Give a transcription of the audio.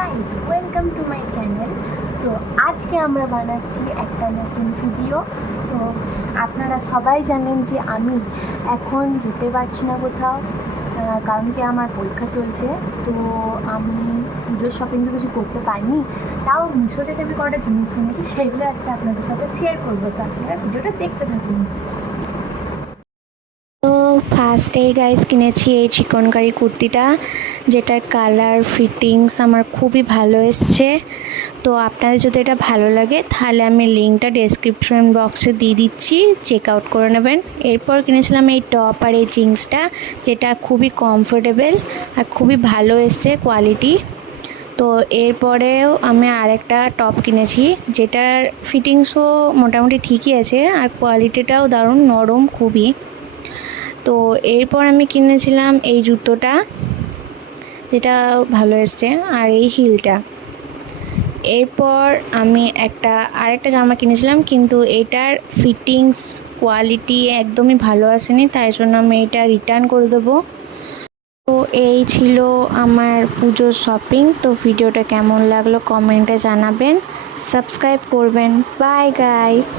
Guys, welcome to my channel. তো আজকে আমরা বানাচ্ছি একটা নতুন ভিডিও। তো আপনারা সবাই জানেন যে আমি এখন যেতে পারছি না কোথাও, কারণ কি আমার পরীক্ষা চলছে। তো আমি পুজোর শপিং তো কিছু করতে পারিনি, তাও মিশো থেকে আমি কটা জিনিস কিনেছি, সেগুলো আজকে আপনাদের সাথে শেয়ার করবো। তো আপনারা ভিডিওটা দেখতে থাকুন। তো ফার্স্টেই গাইস কিনেছি এই চিকনকারি কুর্তিটা, যেটার কালার ফিটিংস আমার খুবই ভালো এসছে। তো আপনাদের যদি এটা ভালো লাগে তাহলে আমি লিঙ্কটা ডেসক্রিপশন বক্সে দিয়ে দিচ্ছি, চেক আউট করে নেবেন। এরপর কিনেছিলাম এই টপ আর এই জিন্সটা, যেটা খুবই কমফোর্টেবল আর খুবই ভালো এসছে কোয়ালিটি। তো এরপরেও আমি আরেকটা টপ কিনেছি, যেটার ফিটিংসও মোটামুটি ঠিকই আছে আর কোয়ালিটিটাও দারুণ নরম খুবই। তো এরপর আমি কিনেছিলাম এই জুতোটা, যেটা ভালো এসছে, আর এই হিলটা। এরপর আমি আরেকটা জামা কিনেছিলাম, কিন্তু এটার ফিটিংস কোয়ালিটি একদমই ভালো আসেনি, তাই জন্য আমি এটা রিটার্ন করে দেবো। তো এই ছিল আমার পুজোর শপিং। তো ভিডিওটা কেমন লাগলো কমেন্টে জানাবেন, সাবস্ক্রাইব করবেন। Bye guys.